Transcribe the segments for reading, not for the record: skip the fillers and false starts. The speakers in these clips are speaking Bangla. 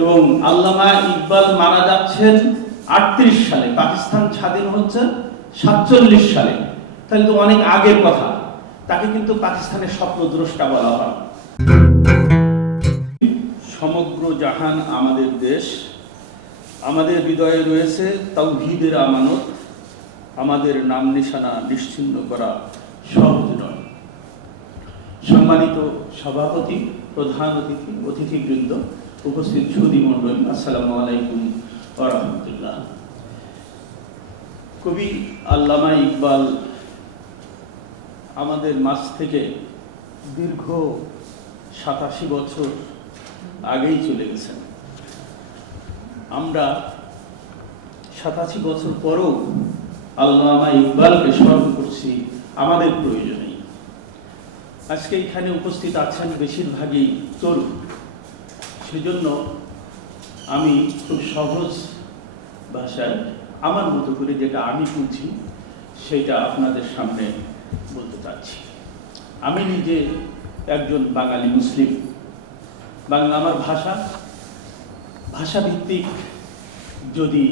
এবং আল্লামা ইকবাল মারা যাচ্ছেন 38 সালে, পাকিস্তান স্বাধীন হচ্ছে 47 সালে, তাহলে তো অনেক আগের কথা। তাকে কিন্তু পাকিস্তানের স্বপ্নদ্রষ্টা বলা হয়। সমগ্র জাহান আমাদের দেশ, আমাদের হৃদয়ে রয়েছে তাওহীদের আমানত, আমাদের নাম নিশানা নিশ্চিহ্ন করা সহজ নয়। সম্মানিত সভাপতি, প্রধান অতিথি, অতিথিবৃন্দ, উপস্থিত সুধী মণ্ডলী, আসসালামু আলাইকুম ওয়া রাহমাতুল্লাহ। কবি আল্লামা ইকবাল আমাদের মাঝ থেকে দীর্ঘ 87 বছর আগেই চলে গেছেন। আমরা 87 বছর পরও আল্লামা ইকবালকে স্মরণ করছি আমাদের প্রয়োজনেই। আজকে এখানে উপস্থিত আছেন বেশিরভাগই তরুণ, সেজন্য আমি খুব সহজ ভাষায় আমার মতো করে যেটা আমি বুঝি সেটা আপনাদের সামনে বলতে চাচ্ছি। আমি নিজে একজন বাঙালি মুসলিম। বাংলা আমার ভাষাভিত্তিক যদি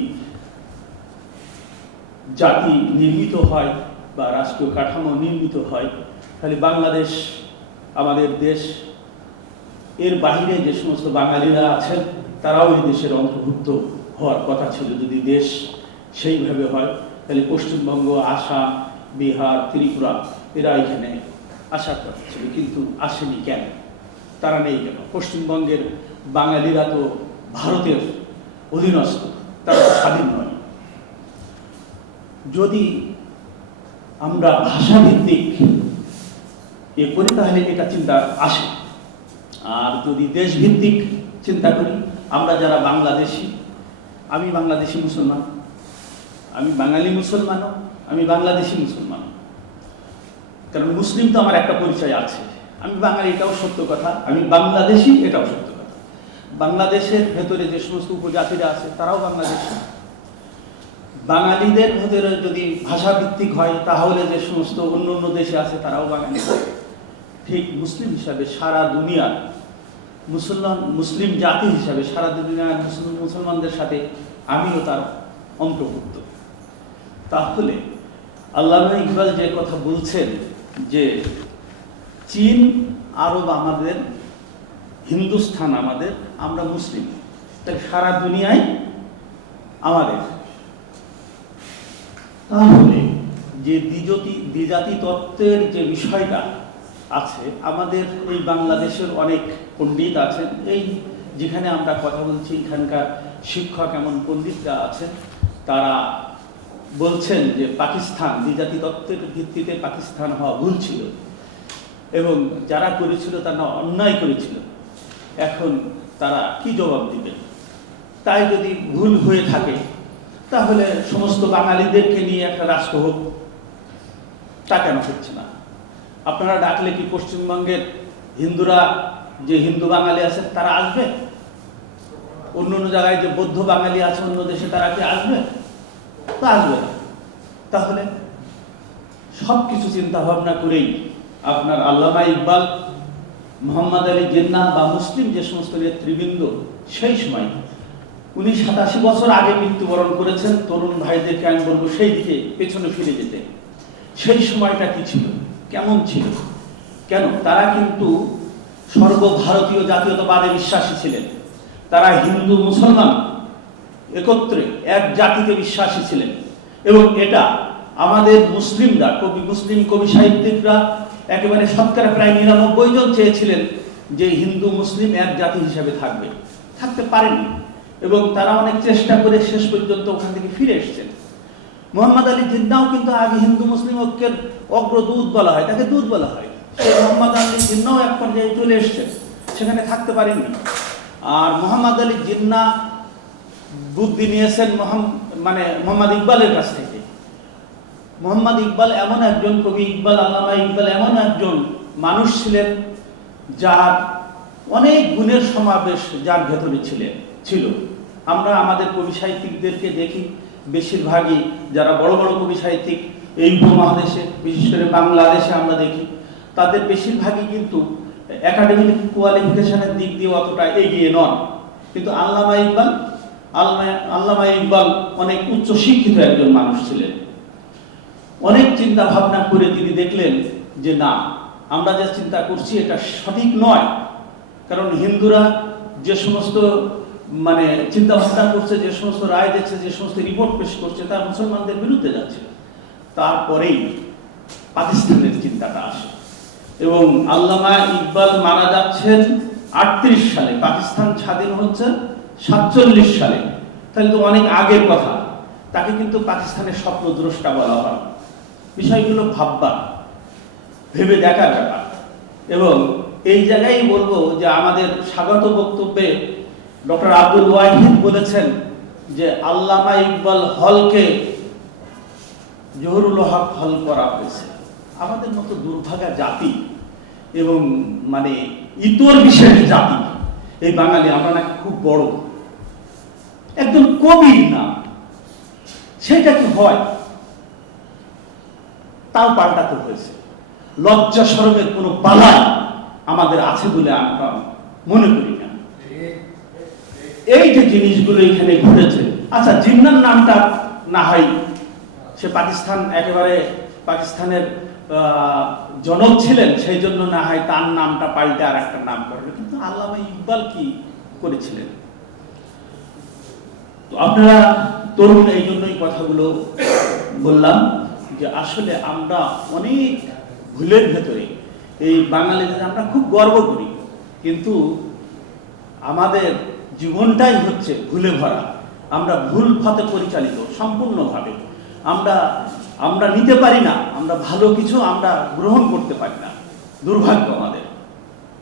জাতি নির্মিত হয় বা রাষ্ট্রীয় কাঠামো নির্মিত হয়, তাহলে বাংলাদেশ আমাদের দেশ। এর বাইরে যে সমস্ত বাঙালিরা আছেন তারাও এই দেশের অন্তর্ভুক্ত হওয়ার কথা ছিল। যদি দেশ সেইভাবে হয় তাহলে পশ্চিমবঙ্গ, আসাম, বিহার, ত্রিপুরা এরা এখানে আসার কথা ছিল, কিন্তু আসেনি কেন? তারা নেই কেন? পশ্চিমবঙ্গের বাঙালিরা তো ভারতের অধীনস্থ, তারা তো স্বাধীন নয়। যদি আমরা ভাষাভিত্তিক এ করি তাহলে এটা চিন্তা আসে। আর যদি দেশভিত্তিক চিন্তা করি, আমরা যারা বাংলাদেশি, আমি বাংলাদেশি মুসলমান, আমি বাঙালি মুসলমানও, আমি বাংলাদেশি মুসলমান। কারণ মুসলিম তো আমার একটা পরিচয় আছে। আমি বাঙালি, এটাও সত্য কথা, আমি বাংলাদেশি, এটাও সত্য কথা। বাংলাদেশের ভেতরে যে সমস্ত উপজাতিরা আছে তারাও বাংলাদেশি। বাঙালিদের ভেতরে যদি ভাষাভিত্তিক হয় তাহলে যে সমস্ত অন্য অন্য দেশে আছে তারাও বাঙালি। ঠিক মুসলিম হিসাবে সারা দুনিয়ার মুসলিম জাতি হিসাবে সারা দুনিয়ার মুসলমানদের সাথে আমিও তার অন্তর্ভুক্ত। তাহলে আল্লামা ইকবাল যে কথা বলছেন যে চীন আরব আমাদের, হিন্দুস্থান আমাদের, আমরা মুসলিম, তাই সারা দুনিয়ায় আমাদের। তাহলে যে দ্বিজাতি তত্ত্বের যে বিষয়টা আছে, আমাদের এই বাংলাদেশের অনেক পণ্ডিত আছেন, এই যেখানে আমরা কথা বলছি এখানকার শিক্ষক এমন পণ্ডিতরা আছেন, তারা বলছেন যে পাকিস্তান দ্বিজাতি তত্ত্বের ভিত্তিতে পাকিস্তান হওয়া ভুল ছিল এবং যারা করেছিল তারা অন্যায় করেছিল। এখন তারা কি জবাব দিবেন? তাই যদি ভুল হয়ে থাকে তাহলে সমস্ত বাঙালিদেরকে নিয়ে একটা রাষ্ট্র হোক, তা কেন হচ্ছে না? আপনারা ডাকলে কি পশ্চিমবঙ্গের হিন্দুরা, যে হিন্দু বাঙালি আছে তারা আসবে? অন্য অন্য জায়গায় যে বৌদ্ধ বাঙালি আছে অন্য দেশে, তারা কি আসবে? তা আসবে না। তাহলে সব কিছু চিন্তা ভাবনা করেই আপনার আল্লামা ইকবাল, মোহাম্মদ আলী জিন্নাহ বা মুসলিম যে সমস্ত নেতৃবৃন্দ সেই সময়, উনি 87 বছর আগে মৃত্যুবরণ করেছেন। তরুণ ভাইদেরকে আমি বলবো সেই দিকে পেছনে ফিরে যেতে। সেই সময়টা কি ছিল, কেমন ছিল, কেন? তারা কিন্তু সর্বভারতীয় জাতীয়তাবাদে বিশ্বাসী ছিলেন। তারা হিন্দু মুসলমান একত্রে এক জাতিতে বিশ্বাসী ছিলেন এবং এটা আমাদের মুসলিমরা, মুসলিম কবি সাহিত্যিকরা একেবারে শতকরা প্রায় 99 জন চেয়েছিলেন যে হিন্দু মুসলিম এক জাতি হিসাবে থাকতে পারেনি এবং তারা অনেক চেষ্টা করে শেষ পর্যন্ত ওখান থেকে ফিরে এসেছেন। মোহাম্মদ আলী জিন্নাহও কিন্তু আগে হিন্দু মুসলিম ঐক্যের অগ্রদূত বলা হয়, তাকে দূত বলা হয়। মোহাম্মদ আলী জিন্নাহও এক পর্যায়ে চলে এসেছেন, সেখানে থাকতে পারেননি। আর মোহাম্মদ আলী জিন্নাহ বুদ্ধি নিয়েছেন মোহাম্মদ ইকবালের কাছ থেকে। মোহাম্মদ ইকবাল এমন একজন কবি, আল্লামা ইকবাল এমন একজন মানুষ ছিলেন যার অনেক গুণের সমাবেশ যার ভেতরে ছিল। আমরা আমাদের কবি সাহিত্যিকদেরকে দেখি, বেশিরভাগই যারা বড় বড় কবি সাহিত্যিক এই উপমহাদেশে, বিশেষ করে বাংলাদেশে আমরা দেখি, তাদের বেশিরভাগই কিন্তু একাডেমিক কোয়ালিফিকেশনের দিক দিয়ে অতটা এগিয়ে নন। কিন্তু আল্লামা ইকবাল অনেক উচ্চ শিক্ষিত একজন মানুষ ছিলেন। অনেক চিন্তা ভাবনা করে তিনি দেখলেন যে না, আমরা যে চিন্তা করছি এটা সঠিক নয়। কারণ হিন্দুরা যে সমস্ত চিন্তা ভাবনা করছে, যে সমস্ত রায় দিচ্ছে, যে সমস্ত রিপোর্ট পেশ করছে, তা মুসলমানদের বিরুদ্ধে যাচ্ছে। তারপরেই পাকিস্তানের চিন্তাটা আসে এবং আল্লামা ইকবাল মারা যাচ্ছেন 38 সালে, পাকিস্তান স্বাধীন হচ্ছে 47 সালে। তাহলে তো অনেক আগের কথা। তাকে কিন্তু পাকিস্তানের স্বপ্নদ্রষ্টা বলা হয়। বিষয়গুলো ভেবে দেখার ব্যাপার। এবং এই জায়গায় বলবো যে আমাদের স্বাগত বক্তব্যে ডক্টর আব্দুল ওয়াহিদ বলেছেন যে আল্লামা ইকবাল হলকে জহুরুল হক হল করা হয়েছে। আমাদের মতো দুর্ভাগা জাতি এবং ইতর বিশেষ জাতি এই বাঙালি, আমরা নাকি খুব বড়, একজন কবির নাম, সেটা কি হয়? তাও পাল্টাতে হয়েছে। লজ্জা শরমের কোনো বালাই আমাদের আছে বলে আমরা মনে করি না। এই যে জিনিসগুলো এখানে ঘটেছে, আচ্ছা জিন্নার নামটা না হয় সে পাকিস্তানের জনক ছিলেন, সেই জন্য না হয় তার নামটা পাল্টে আর একটা নাম করবে, কিন্তু আল্লামা ইকবাল কি করেছিলেন? তো আপনারা তরুণ, এই জন্যই কথাগুলো বললাম যে আসলে আমরা অনেক ভুলের ভেতরে, এই বাঙালিদের আমরা খুব গর্ব করি, কিন্তু আমাদের জীবনটাই হচ্ছে ভুলে ভরা। আমরা ভুল পথে পরিচালিত সম্পূর্ণভাবে। আমরা নিতে পারি না, আমরা ভালো কিছু আমরা গ্রহণ করতে পারি না, দুর্ভাগ্য আমাদের।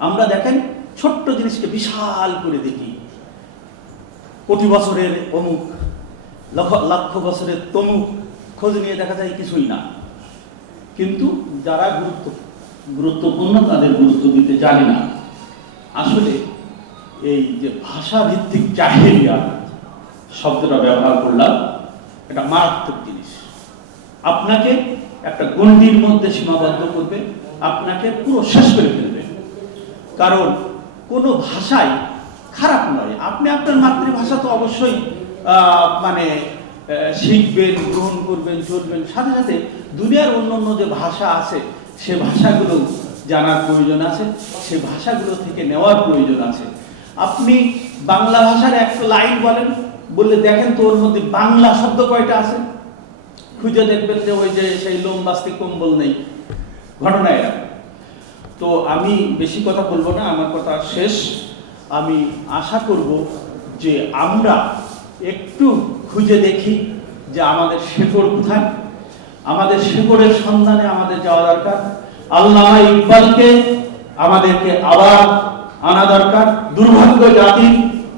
আমরা দেখেন ছোট্ট জিনিসকে বিশাল করে দেখি, কোটি বছরের অমুক, লক্ষ বছরের তমুক, খোঁজ নিয়ে দেখা যায় কিছুই না। কিন্তু যারা গুরুত্বপূর্ণ তাদের গুরুত্ব দিতে জানি না। আসলে এই যে ভাষা ভিত্তিক জাহেলিয়া শব্দটা ব্যবহার করলাম, এটা মারাত্মক জিনিস। আপনাকে একটা গণ্ডির মধ্যে সীমাবদ্ধ করবে, আপনাকে পুরো শেষ করে ফেলবে। কারণ কোনো ভাষাই খারাপ নয়। আপনি আপনার মাতৃভাষা তো অবশ্যই শিখবেন, গ্রহণ করবেন, চলবেন। সাথে সাথে দুনিয়ার অন্যান্য যে ভাষা আছে সে ভাষাগুলো জানার প্রয়োজন আছে, সে ভাষাগুলো থেকে নেওয়ার প্রয়োজন আছে। আপনি বাংলা ভাষার একটা লাইন বললে দেখেন তো ওর মধ্যে বাংলা শব্দ কয়টা আছে, খুঁজে দেখবেন যে ওই যে সেই লোম বাস্তি কম্বল নেই, ঘটনা এরা। তো আমি বেশি কথা বলবো না, আমার কথা শেষ। আমি আশা করব যে আমরা একটু খুঁজে দেখি যে আমাদের শেকড় কোথায়। আমাদের শেকড়ের সন্ধানে আমাদের যাওয়া দরকার। আল্লামা ইকবালকে আমাদেরকে আবার আনা দরকার। দুর্ভাগ্য জাতি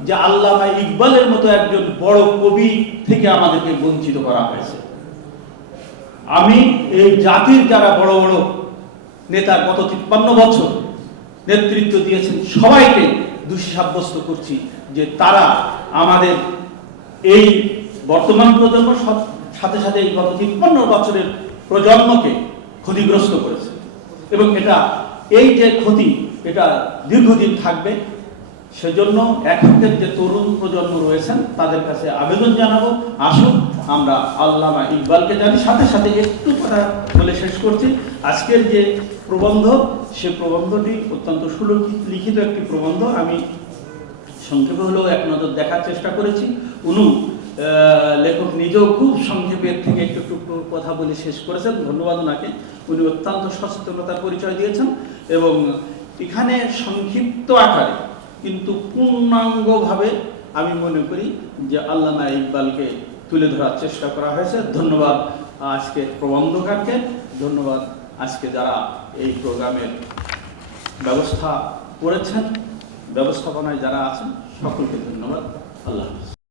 যে আল্লামা ইকবালের মতো একজন বড় কবি থেকে আমাদেরকে বঞ্চিত করা হয়েছে। আমি এই জাতির যারা বড় বড় নেতা গত 53 বছর নেতৃত্ব দিয়েছেন, সবাইকে দোষী সাব্যস্ত করছি যে তারা আমাদের এই বর্তমান প্রজন্ম সাথে সাথে এই গত 53 বছরের প্রজন্মকে ক্ষতিগ্রস্ত করেছে। এবং এই যে ক্ষতি, এটা দীর্ঘদিন থাকবে। সেজন্য এখনকার যে তরুণ প্রজন্ম রয়েছেন তাদের কাছে আবেদন জানাবো, আসুন আমরা আল্লামা ইকবালকে জানি। সাথে সাথে একটু কথা বলে শেষ করছি। আজকের যে প্রবন্ধ, সে প্রবন্ধটি অত্যন্ত সুলিখিত একটি প্রবন্ধ। আমি সংক্ষেপে হলেও এক নজর দেখার চেষ্টা করেছি। লেখক নিজেও খুব সংক্ষেপের থেকে একটু কথা বলে শেষ করেছেন। ধন্যবাদ ওনাকে। উনি অত্যন্ত সচেতনতার পরিচয় দিয়েছেন এবং এখানে সংক্ষিপ্ত আকারে কিন্তু পূর্ণাঙ্গভাবে আমি মনে করি যে আল্লামা ইকবালকে তুলে ধরার চেষ্টা করা হয়েছে। ধন্যবাদ আজকের প্রবন্ধকারকে, ধন্যবাদ আজকে যারা এই প্রোগ্রামের ব্যবস্থা করেছেন, ব্যবস্থাপনায় যারা আছেন সকলকে ধন্যবাদ। আল্লাহ হাফেজ।